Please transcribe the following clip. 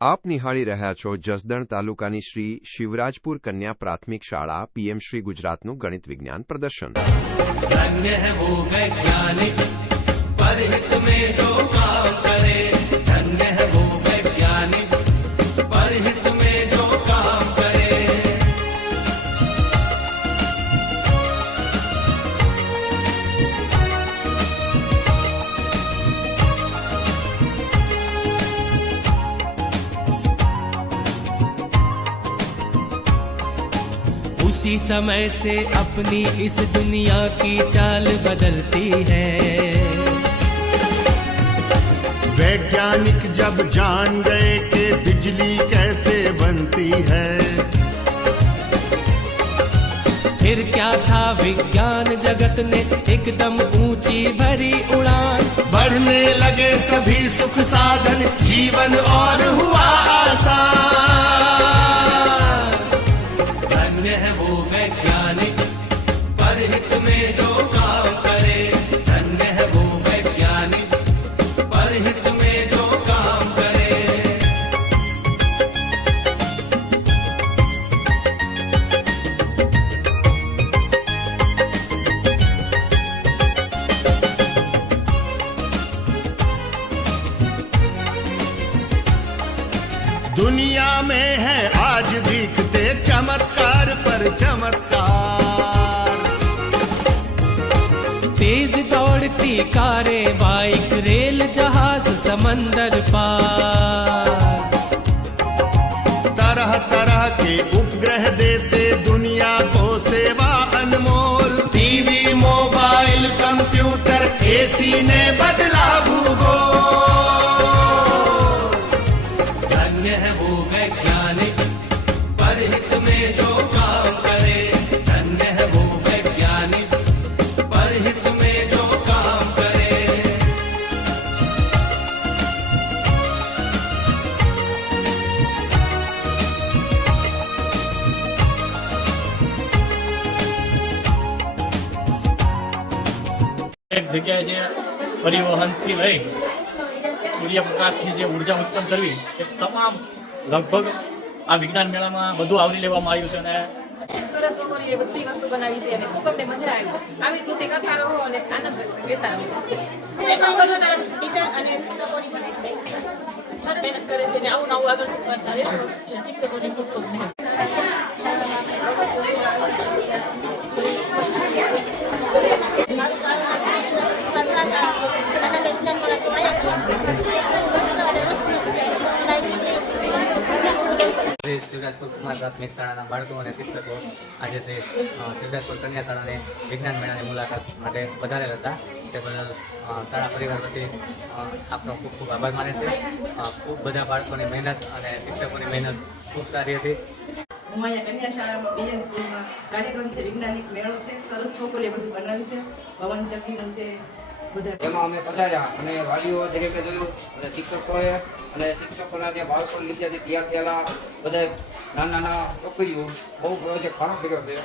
આપ નિહાળી રહ્યા છો જસદણ તાલુકાની શ્રી શિવરાજપુર કન્યા પ્રાથમિક શાળા પીએમ શ્રી ગુજરાતનું ગણિત વિજ્ઞાન પ્રદર્શન। धन्य है वो वैज्ञानिक परहित में जो काम करे, धन्य है वो वैज्ञानिक परहित में जो काम करे। उसी समय से अपनी इस दुनिया की चाल बदलती है। वैज्ञानिक जब जान गए कि बिजली कैसे बनती है, फिर क्या था विज्ञान जगत ने एकदम ऊंची भरी उड़ान, बढ़ने लगे सभी सुख साधन, जीवन और हुआ आसान। धन्य है वो वैज्ञानिक परहित में जो काम करे, धन्य है वो वैज्ञानिक परहित में जो काम करे। दुनिया में है आज दिखते चमत्कार पर चमत्कार। तेज दौड़ती कारें, बाइक, रेल, जहाज, समंदर पार, तरह तरह के उपग्रह देते दुनिया को सेवा अनमोल। टीवी, मोबाइल, कंप्यूटर, एसी ने बदला भूगोल। धन्य है वो वैज्ञानिक परहित में जो काम करे, धन्य है वो वैज्ञानिक परहित में जो काम करे। એક જગ્યાએ જે પરિવહનથી લઈ સૂર્યપ્રકાશથી જે ઉર્જા ઉત્પન્ન કરવી એ તમામ લગભગ આ વિજ્ઞાન મેળામાં બધું આવરી લેવામાં આવ્યું છે અને સરસ લોકોની એ બધી વસ્તુ બનાવી છે અને ખૂબ અમને મજા આવી। આવી કૃતિ કરતા રહો અને આનંદ લેતા રહો। ટીચર અને શિક્ષકોની પણ મહેનત કરે છે અને આવું નવું આગળ શીખવાડતા રહે શિક્ષકોને ખૂબ ખૂબ મહેનત। શિવરાજપુર પ્રાથમિક શાળાના બાળકો અને શિક્ષકો આજે છે શિવરાજપુર કન્યા શાળાને વિજ્ઞાન મેળાની મુલાકાત માટે વધારેલ હતા। તે બદલ શાળા પરિવાર વતી આપનો ખૂબ ખૂબ આભાર માને છે। ખૂબ બધા બાળકોની મહેનત અને શિક્ષકોની મહેનત ખૂબ સારી હતી। હું અહીંયા કન્યા શાળામાં પીએમ સ્કૂલમાં કાર્યક્રમ છે, વૈજ્ઞાનિક મેળો છે, સરસ છોકરીએ બધું બનાવ્યું છે, પવન ચક્કીનું છે બધા। જેમાં અમે પધાર્યા અને વાલીઓ તરીકે જોયું અને શિક્ષકોએ અને શિક્ષકોના જે બાળકો નીચેથી તૈયાર થયેલા બધા નાના નાના છોકરીઓ બહુ પ્રોજેક્ટ સારો કર્યો છે।